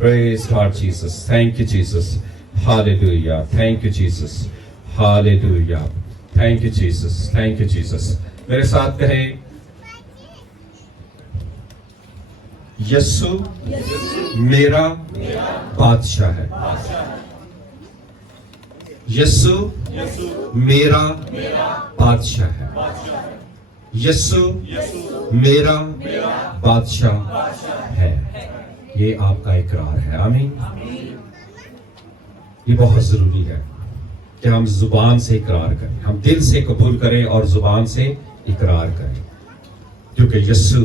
Praise God, Jesus. Thank you, Jesus. Hallelujah. Thank you, Jesus. Hallelujah. Thank you, Jesus. Thank you, Jesus. मेरे साथ कहें, यीशु मेरा बादशाह है। यीशु मेरा बादशाह है। यीशु मेरा बादशाह है। ये आपका इकरार है। आमीन। ये बहुत जरूरी है कि हम जुबान से इकरार करें, हम दिल से कबूल करें और जुबान से इकरार करें, क्योंकि यीशु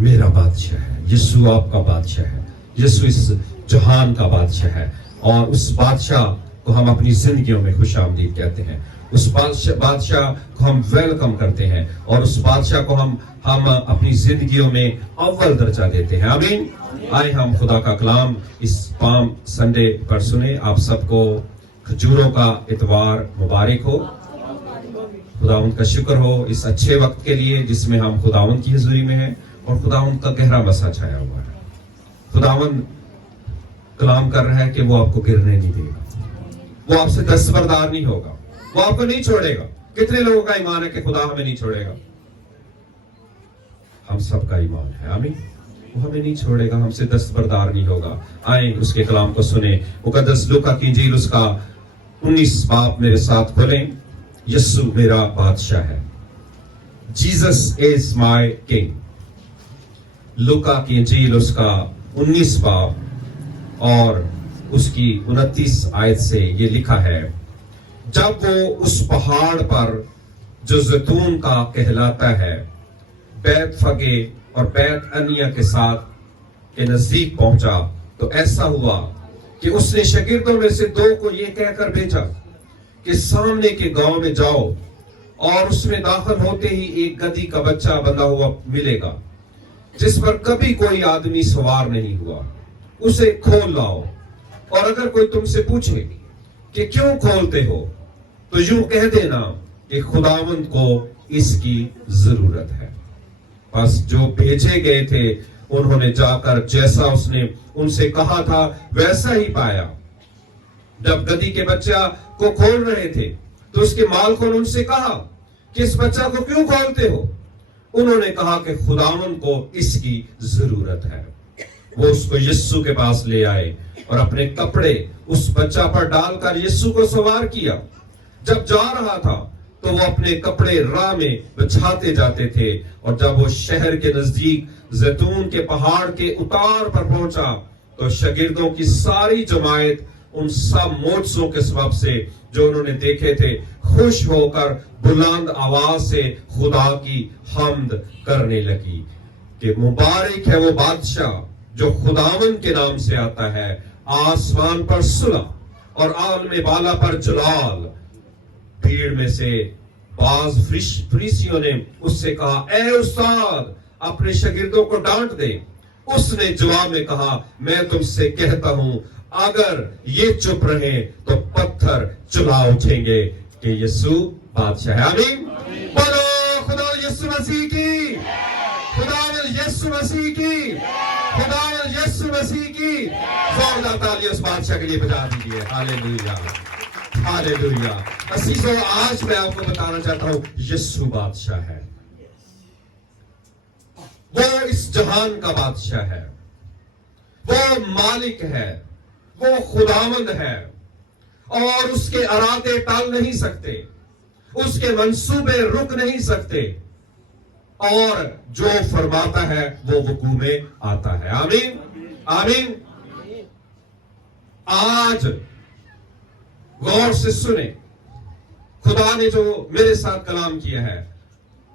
मेरा बादशाह है। यीशु आपका बादशाह है। यीशु इस जहान का बादशाह है और उस बादशाह को हम अपनी जिंदगियों में खुशामदीद कहते हैं। उस बादशाह को हम वेलकम करते हैं और उस बादशाह को हम अपनी जिंदगियों में अव्वल दर्जा देते हैं। आमीन। आए हम खुदा का कलाम इस पाम संडे पर सुने। आप सबको खजूरों का इतवार मुबारक हो। खुदावंद का शुक्र हो इस अच्छे वक्त के लिए जिसमें हम खुदावंद की हुजूरी में हैं और खुदावंद का गहरा मसा छाया हुआ है। खुदावंद कलाम कर रहा है कि वो आपको गिरने नहीं देगा, वो आपसे दस्तबरदार नहीं होगा, वो आपको नहीं छोड़ेगा। कितने लोगों का ईमान है कि खुदा हमें नहीं छोड़ेगा? हम सबका ईमान है। आमीन। वो हमें नहीं छोड़ेगा, हमसे दस्तबरदार नहीं होगा। आए उसके कलाम को सुने। मुकद्दस लूका की इंजील उसका 19 बाब मेरे साथ खोलें। यीशु मेरा बादशाह है। Jesus is my king. लूका की इंजील उसका 19 बाब और उसकी 29 आयत से ये लिखा है, जब वो उस पहाड़ पर जो जैतून का कहलाता है बैत फगे और बैत अनिया के साथ के नजदीक पहुंचा, तो ऐसा हुआ कि उसने शागिर्दों में से 2 को ये कहकर भेजा कि सामने के गांव में जाओ और उसमें दाखिल होते ही एक गधी का बच्चा बंधा हुआ मिलेगा जिस पर कभी कोई आदमी सवार नहीं हुआ, उसे खोल लाओ। और अगर कोई तुमसे पूछे कि क्यों खोलते हो, तो यूं कह देना कि खुदावंद को इसकी जरूरत है। बस जो भेजे गए थे उन्होंने जाकर जैसा उसने उनसे कहा था वैसा ही पाया। जब गधी के बच्चा को खोल रहे थे तो उसके मालिकों ने उनसे कहा कि इस बच्चा को क्यों खोलते हो? उन्होंने कहा कि खुदावंद को इसकी जरूरत है। वो उसको यीशु के पास ले आए और अपने कपड़े उस बच्चा पर डालकर यीशु को सवार किया। जब जा रहा था तो वो अपने कपड़े राह में बिछाते जाते थे और जब वो शहर के नजदीक जैतून के पहाड़ के उतार पर पहुंचा तो शागिर्दों की सारी जमायत उन सब मोजों के सबब से जो उन्होंने देखे थे खुश होकर बुलंद आवाज से खुदा की हम्द करने लगी कि मुबारक है वो बादशाह जो खुदावंद के नाम से आता है। आसमान पर सुलह और आलम बाला पर जलाल। भीड़ में से बाज फरीसियों ने उससे कहा, ए उस्ताद, अपने शागिर्दों को डांट दे। उसने जवाब में कहा, मैं तुमसे कहता हूं अगर ये चुप रहे तो पत्थर चला उठेंगे कि यीशु बादशाह है। आमीन। बोलो खुदा यीशु मसीह की, खुदा यीशु मसीह की, खुदा यीशु मसीह की। जोरदार तालियां उस बादशाह के लिए बजा दीजिए। Hallelujah, hallelujah. अजीजों, आज मैं आपको बताना चाहता हूं यीशु बादशाह है। वो इस जहान का बादशाह है, वो मालिक है, वो खुदावंद है और उसके इरादे टल नहीं सकते, उसके मंसूबे रुक नहीं सकते और जो फरमाता है वो वकूअ में आता है। आमीन, आमीन। आज गौर से सुने, खुदा ने जो मेरे साथ कलाम किया है,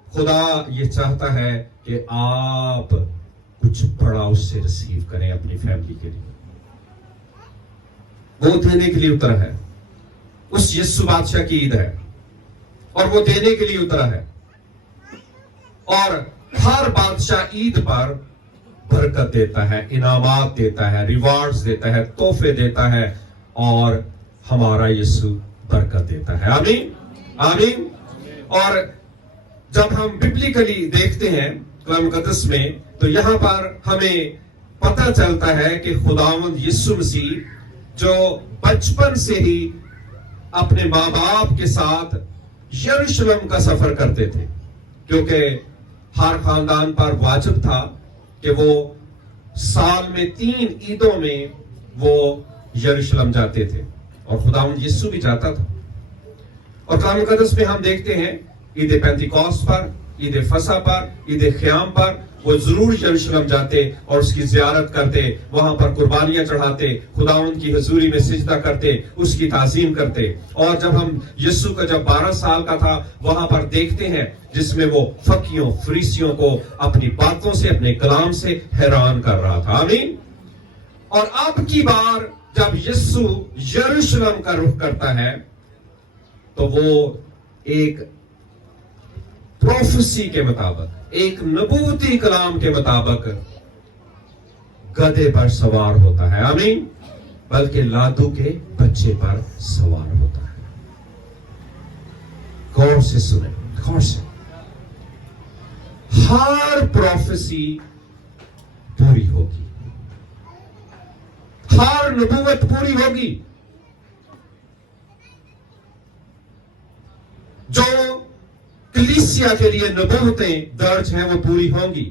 खुदा ये चाहता है कि आप कुछ बड़ा उससे रिसीव करें अपनी फैमिली के लिए। वो देने के लिए उतरा है। उस यीशु बादशाह की ईद है और वो देने के लिए उतरा है। और हर बादशाह ईद पर बरकत देता है, इनामात देता है, रिवार्ड्स देता है, तोहफे देता है और हमारा यीशु बरकत देता है। आमीन, आमीन। और जब हम बिब्लिकली देखते हैं कलाम मुकद्दस में, तो यहां पर हमें पता चलता है कि खुदावंद यीशु मसीह जो बचपन से ही अपने माँ बाप के साथ यरूशलेम का सफर करते थे, क्योंकि हर खानदान पर वाजिब था कि वो साल में 3 ईदों में वो यरूशलेम जाते थे, और खुदावंद यीशु भी जाता था। और कलाम मुकद्दस में हम देखते हैं ईद पेंतिकोस्त पर, ईद फसह पर, ईद क़याम पर वो जरूर यरूशलेम जाते और उसकी ज़ियारत करते, वहां पर कुर्बानियां चढ़ाते, खुदावंद की हुजूरी में सिजदा करते, उसकी ताज़ीम करते। और जब हम यीशु का जब 12 साल का था, वहां पर देखते हैं जिसमें वो फकीयों फरीसियों को अपनी बातों से, अपने कलाम से हैरान कर रहा था। आमीन। और अब की बार जब यीशु यरूशलेम का रुख करता है तो वो एक प्रोफेसी के मुताबिक, एक नबूवती कलाम के मुताबिक गधे पर सवार होता है। आमीन। बल्कि लादू के बच्चे पर सवार होता है। गौर से सुने, गौर से। हर प्रोफेसी पूरी होगी, हर नबूवत पूरी होगी। जो कलीसिया के लिए नबूवतें दर्ज हैं वो पूरी होंगी,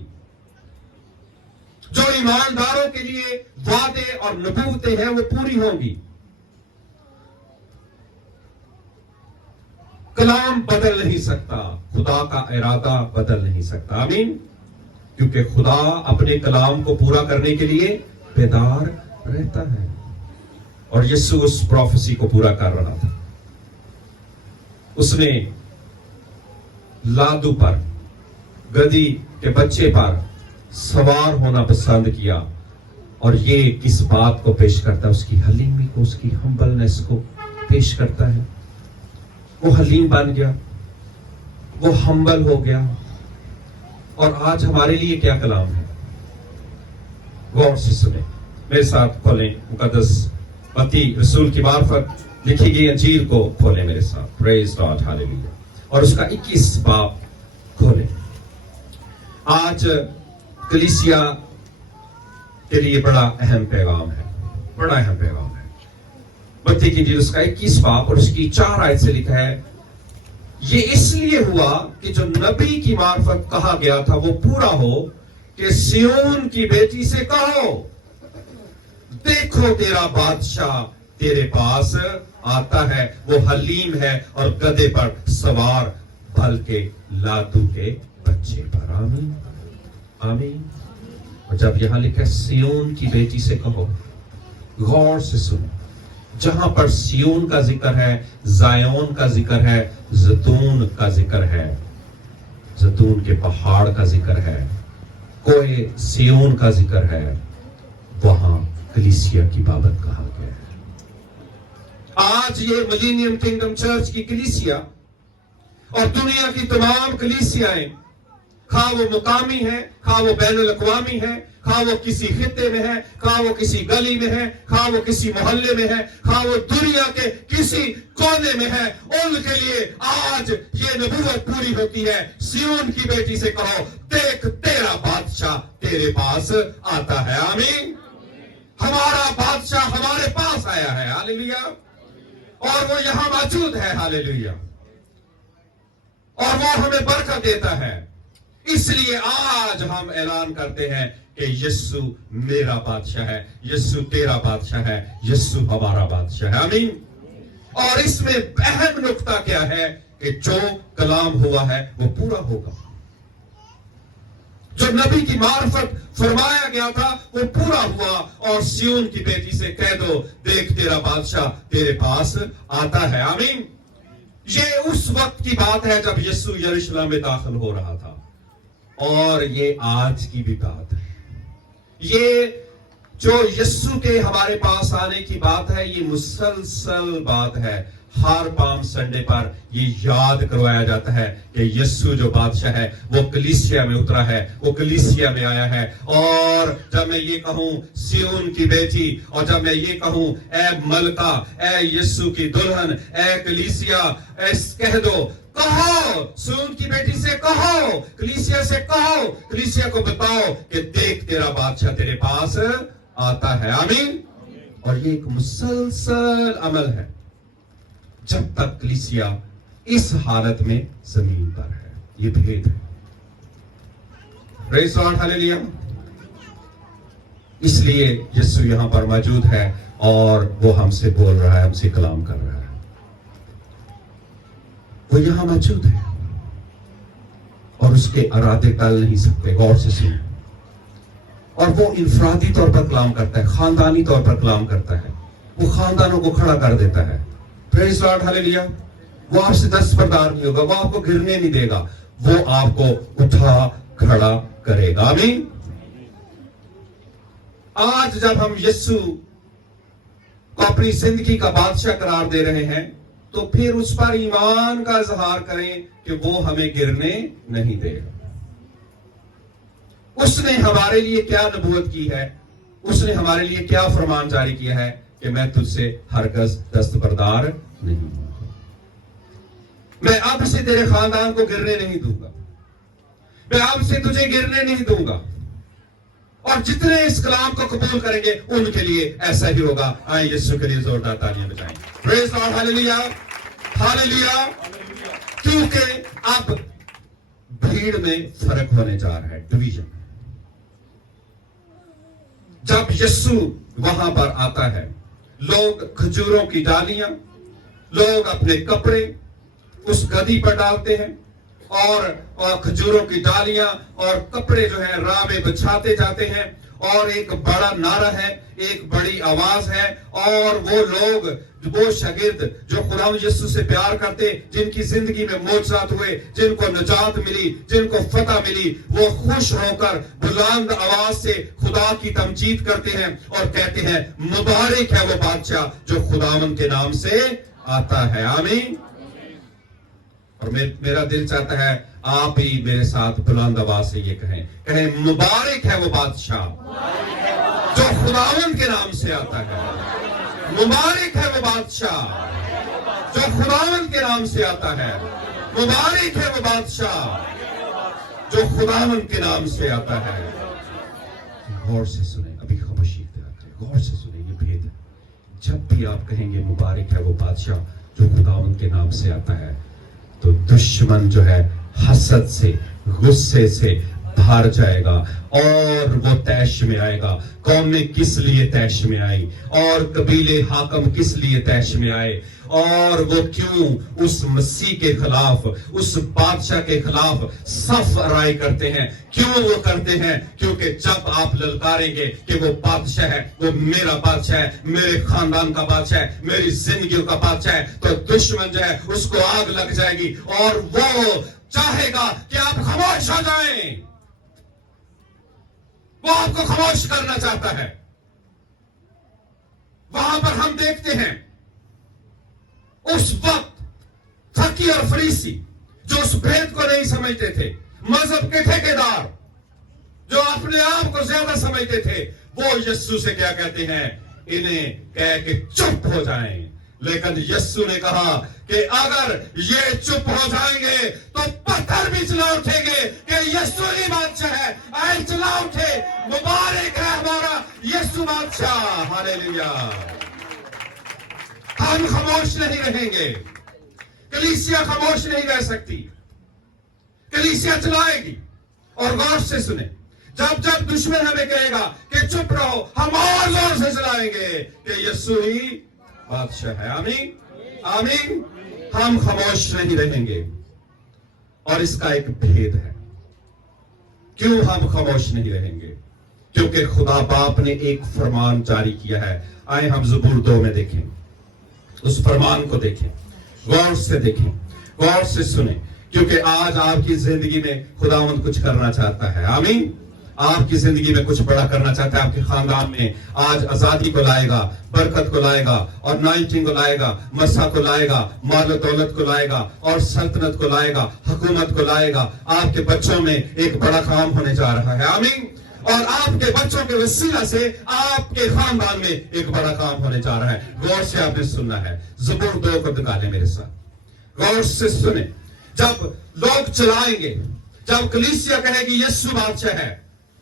जो ईमानदारों के लिए वादे और नबूवतें हैं वो पूरी होंगी। कलाम बदल नहीं सकता, खुदा का इरादा बदल नहीं सकता। आमीन। क्योंकि खुदा अपने कलाम को पूरा करने के लिए बेदार रहता है, और यीशु उस प्रोफेसी को पूरा कर रहा था। उसने लादू पर, गधी के बच्चे पर सवार होना पसंद किया, और ये किस बात को पेश करता है? उसकी हलीमी को, उसकी हम्बलनेस को पेश करता है। वो हलीम बन गया, वो हम्बल हो गया। और आज हमारे लिए क्या कलाम है? गौर से सुने, मेरे साथ खोलें मुकद्दस मत्ती रसूल की मार्फत लिखी गई अंजील को खोलें मेरे साथ। Praise God, hallelujah. और उसका 21 बाब खोलें। आज कलीसिया के लिए बड़ा अहम पैगाम है, बड़ा अहम पैगाम है। मत्ती की अंजील उसका 21 बाब और उसकी 4 आयत से लिखा है, ये इसलिए हुआ कि जो नबी की मार्फत कहा गया था वो पूरा हो कि सिय्योन की बेटी से कहो, देखो तेरा बादशाह तेरे पास आता है, वो हलीम है और गधे पर सवार, बल्कि लादू के बच्चे पर। आमीन, आमीन। और जब यहां लिखा सिय्योन की बेटी से कहो, गौर से सुनो, जहां पर सिय्योन का जिक्र है, ज़ायोन का जिक्र है, ज़ैतून का जिक्र है, ज़ैतून के पहाड़ का जिक्र है, कोई सिय्योन का जिक्र है, वहां कलीसिया की बाबत कहा गया है। आज ये मिलेनियम किंगडम चर्च की कलीसिया और दुनिया की तमाम कलीसियाएं, खा वो मुकामी है, खा वो बैनुल अक़वामी है, खा वो किसी खित्ते में है, खा वो किसी गली में है, खा वो किसी मोहल्ले में है, खा वो दुनिया के किसी कोने में है, उनके लिए आज ये नबूवत पूरी होती है। सिय्योन की बेटी से कहो, देख तेरा बादशाह तेरे पास आता है। आमीन। हमारा बादशाह हमारे पास आया है, हालेलुया, और वो यहां मौजूद है, हालेलुया, और वो हमें बरकत देता है। इसलिए आज हम ऐलान करते हैं कि यीशु मेरा बादशाह है, यीशु तेरा बादशाह है, यीशु हमारा बादशाह है। आमीन। और इसमें अहम नुक्ता क्या है कि जो कलाम हुआ है वो पूरा होगा, जो नबी की मार्फत फरमाया गया था वो पूरा हुआ। और सिय्योन की बेटी से कह दो, देख तेरा बादशाह तेरे पास आता है। आमीन। ये उस वक्त की बात है जब यीशु यरूशलेम में दाखिल हो रहा था, और ये आज की भी बात है। ये जो यीशु के हमारे पास आने की बात है, ये मुसलसल बात है। हर पाम संडे पर ये याद करवाया जाता है कि यीशु जो बादशाह है वो कलीसिया में उतरा है, वो कलीसिया में आया है। और जब मैं ये कहूं सिय्योन की बेटी, और जब मैं ये कहूं ए मलका, ए यीशु की दुल्हन, ए कलीसिया, कह दो कहो, सून की बेटी से कहो, कलीसिया से कहो, कलीसिया को बताओ कि देख तेरा बादशाह तेरे पास आता है। आमीन। और ये एक मुसलसल अमल है जब तक कलीसिया इस हालत में जमीन पर है। ये भेद है। Praise Lord, hallelujah. इसलिए यीशु यहां पर मौजूद है और वो हमसे बोल रहा है, हमसे कलाम कर रहा है। वो यहां मौजूद है और उसके इरादे टल नहीं सकते। गौर से सुनिए। और वो इनफरादी तौर पर कलाम करता है, खानदानी तौर पर कलाम करता है। वो खानदानों को खड़ा कर देता है। Praise Lord, hallelujah. वो आपसे दस्तबरदार नहीं होगा, वो आपको गिरने नहीं देगा, वो आपको उठा खड़ा करेगा। आमीन। आज जब हम यीशु को अपनी जिंदगी का बादशाह करार दे रहे हैं तो फिर उस पर ईमान का इजहार करें कि वो हमें गिरने नहीं देगा। उसने हमारे लिए क्या नबूवत की है, उसने हमारे लिए क्या फरमान जारी किया है कि मैं तुझसे हरगज दस्तबरदार नहीं हूं। मैं अब से तेरे खानदान को गिरने नहीं दूंगा, मैं अब से तुझे गिरने नहीं दूंगा। और जितने इस कलाम को कबूल करेंगे उनके लिए ऐसा ही होगा। आए यीशु के लिए जोरदार तालियां बजाएं। Praise Lord, hallelujah, hallelujah. क्योंकि अब भीड़ में फर्क होने जा रहा है, डिवीजन। जब यीशु वहां पर आता है, लोग खजूरों की डालियां, लोग अपने कपड़े उस गदी पर डालते हैं और खजूरों की डालियां और कपड़े जो है राह में बिछाते जाते हैं। और एक बड़ा नारा है, एक बड़ी आवाज है। और वो लोग, वो शागिर्द जो खुदा यीशु से प्यार करते, जिनकी जिंदगी में मौजज़ात हुए, जिनको निजात मिली, जिनको फतह मिली, वो खुश होकर बुलंद आवाज से खुदा की तमजीद करते हैं और कहते हैं, मुबारक है वो बादशाह जो खुदावंद के नाम से आता है। आमीन। और मेरा दिल चाहता है आप ही मेरे साथ बुलंद आवाज से ये कहें, मुबारक है वो बादशाह जो खुदावंद के नाम से आता है। मुबारक है वो बादशाह जो खुदावंद के नाम से आता है। मुबारक है वो बादशाह जो खुदावंद के नाम से आता है। गौर से सुने, अभी खामोशी इख्तियार करें, गौर से सुने, ये भेद है। जब भी आप कहेंगे मुबारक है वो बादशाह जो खुदावंद के नाम से आता है, तो दुश्मन जो है हसद से, गुस्से से भर जाएगा और वो तैश में आएगा। कौमें किस लिए तैश में आई और कबीले हाकम किस लिए तैश में आए, और वो क्यों उस मसीह के खिलाफ, उस बादशाह के खिलाफ सफ राय करते हैं। क्यों वो करते हैं? क्योंकि जब आप ललकारेंगे कि वो बादशाह है, वो मेरा बादशाह है, मेरे खानदान का बादशाह है, मेरी जिंदगी का बादशाह है, तो दुश्मन जो है उसको आग लग जाएगी और वो चाहेगा कि आप खामोश हो जाएं। वो आपको खामोश करना चाहता है। वहां पर हम देखते हैं उस वक्त फकी और फरीसी जो उस भेद को नहीं समझते थे, मजहब के ठेकेदार जो अपने आप को ज्यादा समझते थे, वो यीशु से क्या कहते हैं? इन्हें कह के चुप हो जाएं। लेकिन यीशु ने कहा कि अगर ये चुप हो जाएंगे तो पत्थर भी चला उठेंगे कि यीशु ही बादशाह है। आए चला उठे, मुबारक है हमारा यीशु बादशाह। हालेलुया। हम खामोश नहीं रहेंगे। कलीसिया खामोश नहीं रह सकती, कलीसिया चलाएगी। और गौर से सुने, जब जब दुश्मन हमें कहेगा कि चुप रहो, हम और जोर से चलाएंगे कि यीशु ही बादशाह है। आमीन, आमीन। हम खामोश नहीं रहेंगे। और इसका एक भेद है, क्यों हम खामोश नहीं रहेंगे? क्योंकि खुदा बाप ने एक फरमान जारी किया है। आए हम ज़बूर 2 में देखें, उस फरमान को देखें, गौर से देखें, गौर से सुने, क्योंकि आज आपकी जिंदगी में खुदावंद कुछ करना चाहता है। आमीन। आपकी जिंदगी में कुछ बड़ा करना चाहता है। आपके खानदान में आज आजादी को लाएगा, बरकत को लाएगा, और नाइटिंग को लाएगा, मसा को लाएगा, माल दौलत को लाएगा, और सल्तनत को लाएगा, हुकूमत को लाएगा। आपके बच्चों में एक बड़ा काम होने जा रहा है। आमीन। और आपके बच्चों के वसीला से आपके खानदान में एक बड़ा काम होने जा रहा है। गौर से आपने सुनना है। ज़बूर 2 को निकालें मेरे साथ, गौर से सुने। جب لوگ چلائیں گے، جب کلیسیا کہے گی یسوع بادشاہ ہے،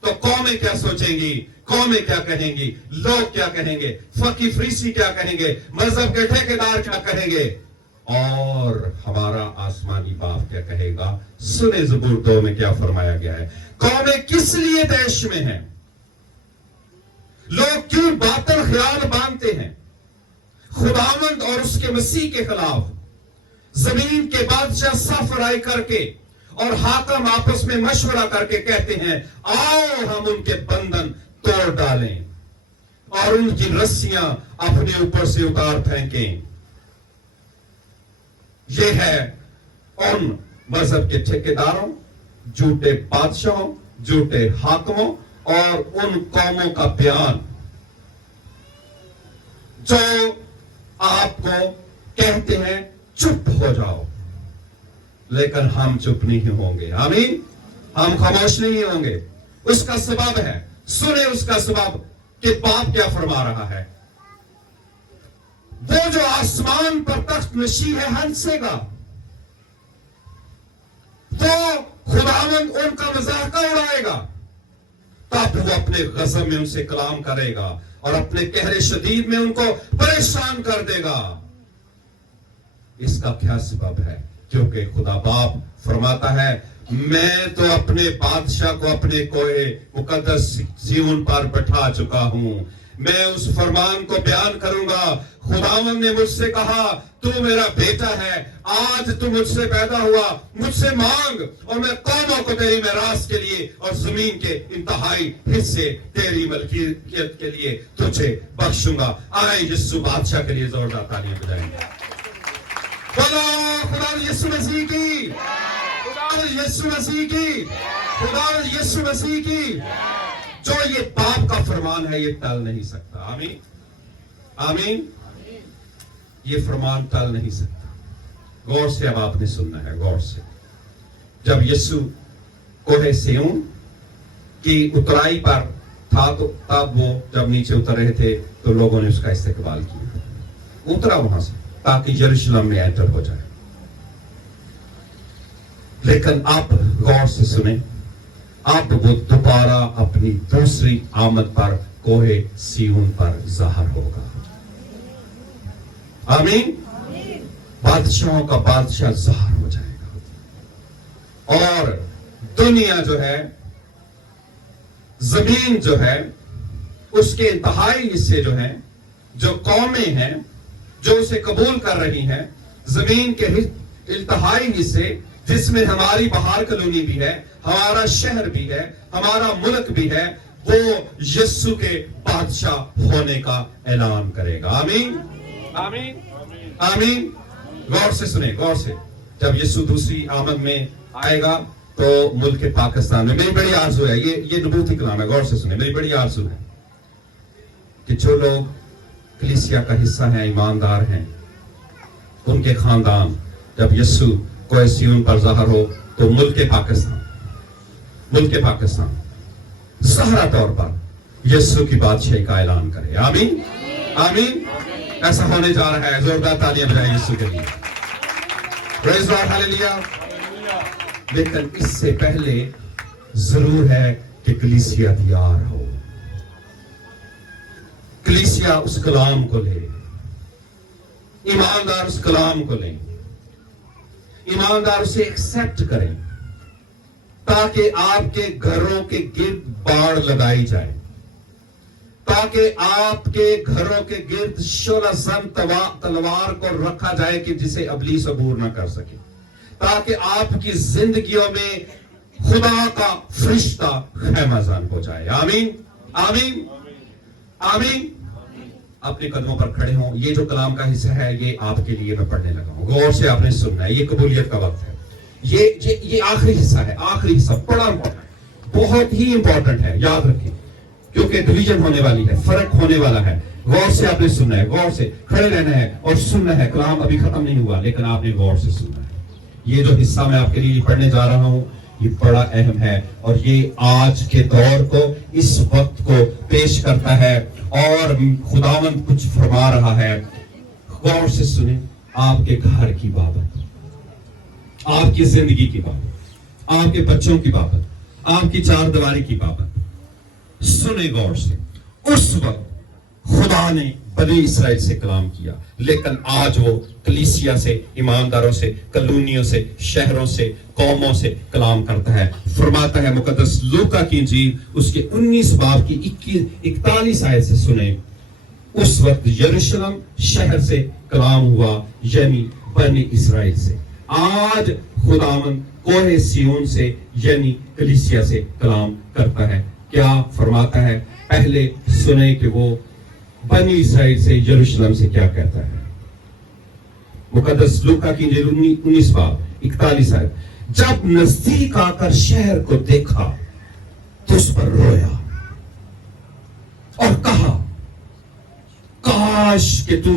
تو قومیں کیا سوچیں گی، قومیں کیا کہیں گی، لوگ کیا کہیں گے، فقی فریسی کیا کہیں گے، مذہب کے ٹھیکیدار کیا کہیں گے، اور ہمارا آسمانی باپ کیا کہے گا۔ سنیں زبور 2 میں کیا فرمایا گیا ہے، قومیں کس لیے دیش میں ہیں، لوگ کیوں باطل خیال باندھتے ہیں خداوند اور اس کے مسیح کے خلاف۔ زمین کے بادشاہ صف رائی کر کے اور حاکم آپس میں مشورہ کر کے کہتے ہیں آؤ ہم ان کے بندھن توڑ ڈالیں اور ان کی رسیاں اپنے اوپر سے اتار پھینکیں۔ یہ ہے ان مذہب کے ٹھیکیداروں، جھوٹے بادشاہوں، جھوٹے حاکموں اور ان قوموں کا بیان جو آپ کو کہتے ہیں چپ ہو جاؤ، لیکن ہم چپ نہیں ہوں گے، آمین، ہم خاموش نہیں ہوں گے۔ اس کا سبب ہے، سنیں اس کا سبب کہ باپ کیا فرما رہا ہے، وہ جو آسمان پر تخت نشین ہے ہنسے گا، وہ خداوند ان کا مذاق اڑائے گا، تب وہ اپنے غضب میں ان سے کلام کرے گا اور اپنے قہر شدید میں ان کو پریشان کر دے گا۔ اس کا کیا سبب ہے؟ کیونکہ خدا باپ فرماتا ہے میں تو اپنے بادشاہ کو اپنے کوہ مقدس زیون پر بٹھا چکا ہوں، میں اس فرمان کو بیان کروں گا۔ خداوند نے مجھ سے کہا تو میرا بیٹا ہے، آج تو مجھ سے پیدا ہوا، مجھ سے مانگ اور میں قوموں کو تیری میراث کے لیے اور زمین کے انتہائی حصے تیری ملکیت کے لیے تجھے بخشوں گا۔ آئے یسوع بادشاہ کے لیے زوردار تالیاں بجائیں گے۔ خدا یسوع مسیح کی، خدا یسوع مسیح کی، خدا یسوع مسیح کی۔ جو یہ باپ کا فرمان ہے یہ ٹل نہیں سکتا، آمین آمین، یہ فرمان ٹل نہیں سکتا۔ غور سے اب آپ نے سننا ہے، غور سے۔ جب یسوع کوہ سیون کی اترائی پر تھا تو تب وہ جب نیچے اتر رہے تھے تو لوگوں نے اس کا استقبال کیا، اترا وہاں سے تاکہ یروشلم میں انٹر ہو جائے۔ لیکن اب غور سے سنیں، اب وہ دوبارہ اپنی دوسری آمد پر کوہ سیون پر ظاہر ہوگا، آمین۔ بادشاہوں کا بادشاہ ظاہر ہو جائے گا اور دنیا جو ہے، زمین جو ہے، اس کے انتہائی حصے جو ہیں، جو قومیں ہیں جو اسے قبول کر رہی ہیں، زمین کے انتہائی حصے جس میں ہماری بہار کالونی بھی ہے، ہمارا شہر بھی ہے، ہمارا ملک بھی ہے، وہ یسوع کے بادشاہ ہونے کا اعلان کرے گا، آمین آمین آمین۔ غور سے سنیں، غور سے۔ جب یسوع دوسری آمد میں آئے گا تو ملک پاکستان میں، میری بڑی آرزو ہے، یہ نبوتی کلام ہے، غور سے سنیں، میری بڑی آرزو ہے کہ جو لوگ کلیسیا کا حصہ ہیں، ایماندار ہیں، ان کے خاندان جب یسوع کوہ سیون پر ظاہر ہو تو ملک پاکستان سہرا طور پر یسوع کی بادشاہی کا اعلان کرے، آمین آمین۔ ایسا ہونے جا رہا ہے، زوردار تالیاں بجائیں یسوع کے لیے، پریز گاڈ، ہاللیلویا۔ لیکن اس سے پہلے ضرور ہے کہ کلیسیا تیار ہو، کلیسیا اس کلام کو لے، ایماندار اس کلام کو لیں، ایماندار اسے ایکسپٹ کریں، تاکہ آپ کے گھروں کے گرد باڑ لگائی جائے، تاکہ آپ کے گھروں کے گرد شعلہ زن تلوار کو رکھا جائے کہ جسے ابلیس عبور نہ کر سکے، تاکہ آپ کی زندگیوں میں خدا کا فرشتہ خیمہ زن ہو جائے، آمین آمین آمین۔ اپنے قدموں پر کھڑے ہوں، یہ جو کلام کا حصہ ہے یہ آپ کے لیے میں پڑھنے لگا ہوں، غور سے آپ نے سننا ہے، یہ قبولیت کا وقت ہے، یہ آخری حصہ ہے، آخری حصہ بڑا امپورٹنٹ، بہت ہی امپورٹنٹ ہے، یاد رکھیں، کیونکہ ڈویژن ہونے والی ہے، فرق ہونے والا ہے۔ غور سے آپ نے سننا ہے، غور سے کھڑے رہنا ہے اور سننا ہے، کلام ابھی ختم نہیں ہوا لیکن آپ نے غور سے سننا ہے۔ یہ جو حصہ میں آپ کے لیے پڑھنے جا رہا ہوں یہ بڑا اہم ہے اور یہ آج کے دور کو، اس وقت کو پیش کرتا ہے اور خداوند کچھ فرما رہا ہے۔ غور سے سنیں، آپ کے گھر کی بابت، آپ کی زندگی کی بابت، آپ کے بچوں کی بابت، آپ کی چار دیواری کی بابت سنیں غور سے۔ اس وقت خدا نے بنی اسرائیل سے کلام کیا، لیکن آج وہ کلیسیا سے، ایمانداروں سے، کلونیوں سے، شہروں سے، قوموں سے کلام کرتا ہے۔ فرماتا ہے مقدس لوکا کی انجیل اس کے 19 باب کی 41 آیت سے سنیں، اس وقت یروشلم شہر سے کلام ہوا، یعنی بنی اسرائیل سے۔ آج خداوند کوہ سیون سے یعنی کلیسیا سے کلام کرتا ہے۔ کیا فرماتا ہے؟ پہلے سنیں کہ وہ بنی اسرائیل سے، یروشلم سے کیا کہتا ہے۔ مقدس لوکا کی انجیل 19 باب 41 آیت، جب نزدیک آ کر شہر کو دیکھا تو اس پر رویا اور کہا، کاش کہ تو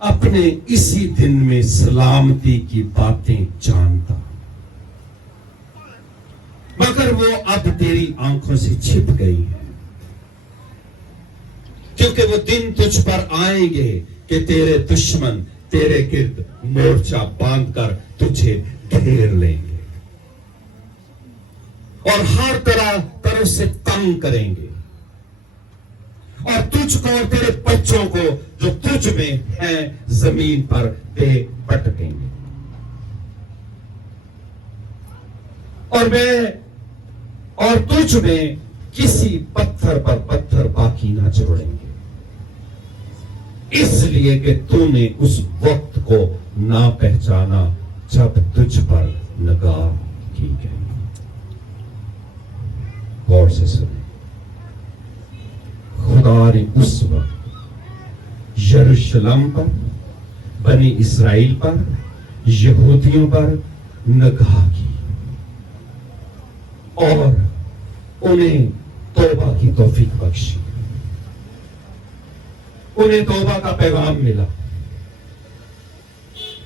اپنے اسی دن میں سلامتی کی باتیں جانتا، مگر وہ اب تیری آنکھوں سے چھپ گئی ہے، کیونکہ وہ دن تجھ پر آئیں گے کہ تیرے دشمن تیرے گرد مورچہ باندھ کر تجھے گھیر لیں گے اور ہر طرف سے تنگ کریں گے، اور تجھ کو اور تیرے بچوں کو جو تجھ میں ہیں زمین پر دے پٹکیں گے، اور تجھ میں کسی پتھر پر پتھر باقی نہ چھوڑیں گے، اس لیے کہ تو نے اس وقت کو نہ پہچانا جب تجھ پر نگاہ کی گئی۔ غور سے سنیں، خدا نے اس وقت یروشلم پر، بنی اسرائیل پر، یہودیوں پر نگاہ کی اور انہیں توبہ کی توفیق بخشی، انہیں توبہ کا پیغام ملا،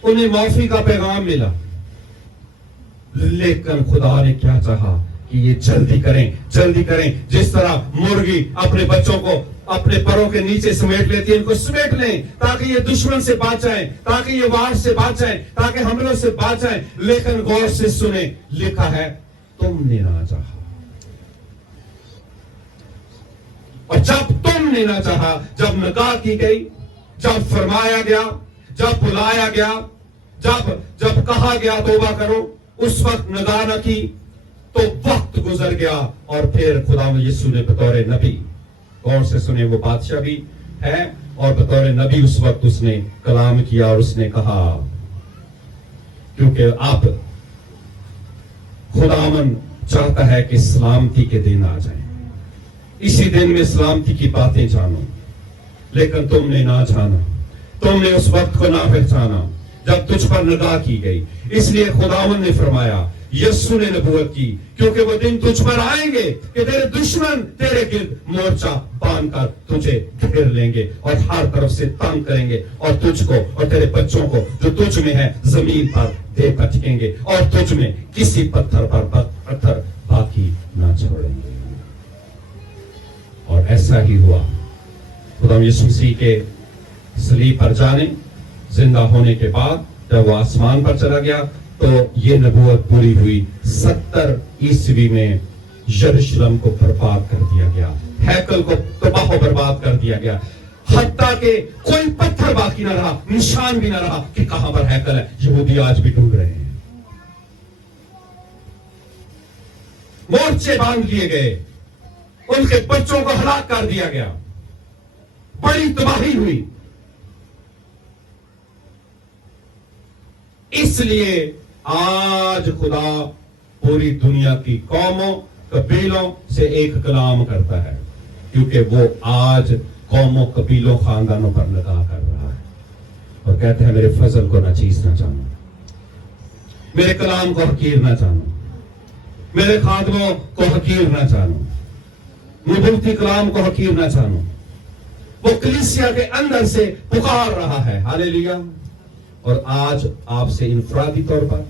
انہیں معافی کا پیغام ملا، لیکن خدا نے کیا چاہا کہ یہ جلدی کریں، جس طرح مرغی اپنے بچوں کو اپنے پروں کے نیچے سمیٹ لیتی ہے، ان کو سمیٹ لیں تاکہ یہ دشمن سے بچ جائیں، تاکہ یہ وار سے بچ جائیں، تاکہ حملوں سے بچ جائیں، لیکن غور سے سنیں، لکھا ہے تم نے نہ چاہا، اور جب تم نے نہ چاہا، جب نکاح کی گئی، جب فرمایا گیا، جب بلایا گیا، جب کہا گیا توبہ کرو، اس وقت نگاہ نہ کی تو وقت گزر گیا، اور پھر خدا یسوع نے بطور نبی، غور سے سنے، وہ بادشاہ بھی ہے اور بطور نبی اس وقت اس نے کلام کیا اور اس نے کہا، کیونکہ اب خداوند چاہتا ہے کہ سلامتی کے دن آ جائیں، اسی دن میں سلامتی کی باتیں جانو، لیکن تم نے نہ جانا، تم نے اس وقت کو نہ پہچانا جب تجھ پر نگاہ کی گئی، اس لیے خداوند نے فرمایا، یسوع نے نبوت کی، کیونکہ وہ دن تجھ پر آئیں گے کہ تیرے دشمن تیرے گرد مورچہ باندھ کر تجھے گھیر لیں گے اور ہر طرف سے تنگ کریں گے، اور تجھ کو اور تیرے بچوں کو جو تجھ میں ہے زمین پر دے پٹکیں گے، اور تجھ میں کسی پتھر پر پتھر باقی نہ چھوڑیں گے۔ اور ایسا ہی ہوا، خدا یسوع مسیح کے صلیب پر جانے، زندہ ہونے کے بعد جب وہ آسمان پر چلا گیا تو یہ نبوت پوری ہوئی۔ 70 عیسوی میں یروشلم کو برباد کر دیا گیا، ہیکل کو تباہ و برباد کر دیا گیا، حتیٰ کہ کوئی پتھر باقی نہ رہا، نشان بھی نہ رہا کہ کہاں پر ہیکل ہے۔ یہودی آج بھی ڈھونڈ رہے ہیں، مورچے باندھ لیے گئے، ان کے بچوں کو ہلاک کر دیا گیا، بڑی تباہی ہوئی۔ اس لیے آج خدا پوری دنیا کی قوموں، قبیلوں سے ایک کلام کرتا ہے، کیونکہ وہ آج قوموں، قبیلوں، خاندانوں پر نگاہ کر رہا ہے اور کہتے ہیں میرے فضل کو ناچیز نہ جانو، میرے کلام کو حقیر نہ جانو، میرے خادموں کو حقیر نہ جانو، نبوتی کلام کو حقیر نہ جانو۔ وہ کلیسیا کے اندر سے پکار رہا ہے، ہاللیلویا۔ اور آج آپ سے انفرادی طور پر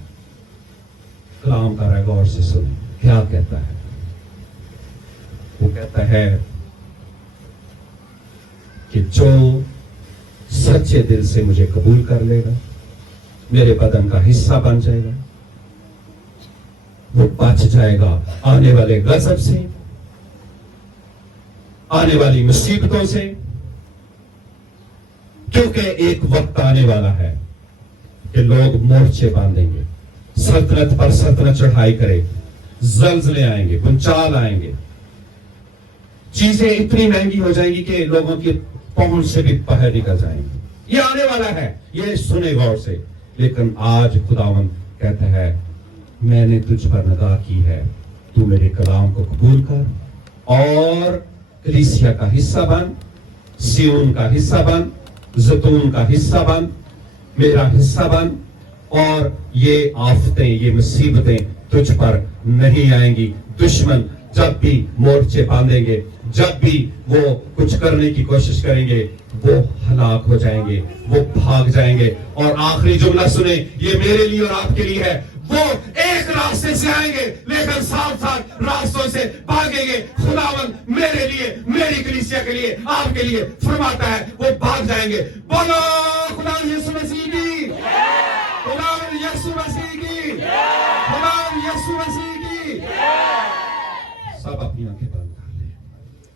کلام کر رہا ہے، غور سے سنیں کیا کہتا ہے۔ وہ کہتا ہے کہ جو سچے دل سے مجھے قبول کر لے گا मेरे बदन का हिस्सा बन जाएगा, वो बच जाएगा आने वाले गजब से, आने वाली मुसीबतों से, क्योंकि एक वक्त आने वाला है कि लोग मोर्चे बांधेंगे, सल्तनत पर सल्तनत चढ़ाई करेगी, जल्जले आएंगे, भूचाल आएंगे, चीजें इतनी महंगी हो जाएंगी कि लोगों की पहुंच से भी बाहर निकल जाएंगी। ये आने वाला है, ये सुने गौर से। लेकिन आज खुदावंद कहता है, मैंने तुझ पर निगाह की है, तू मेरे कलाम को कबूल कर और कलीसिया का हिस्सा बन, सियोन का हिस्सा बन, जैतून का हिस्सा बन, मेरा हिस्सा बन, और ये आफतें, ये मुसीबतें तुझ पर नहीं आएंगी। दुश्मन जब भी मोर्चे बांधेंगे, जब भी वो कुछ करने की कोशिश करेंगे, वो हलाक हो जाएंगे, वो भाग जाएंगे। और आखिरी जुमला सुने, ये मेरे लिए और आपके लिए है, वो एक रास्ते से आएंगे लेकिन साथ साथ रास्तों से भागेंगे। खुदावंद मेरे लिए, मेरी कलीसिया के लिए, आपके लिए फरमाता है, वो भाग जाएंगे। बोलो खुदावंद यीशु मसीह की, खुदावंद यीशु मसीह की, खुदावंद यीशु मसीह की। सब अपनी आंखें बंद कर।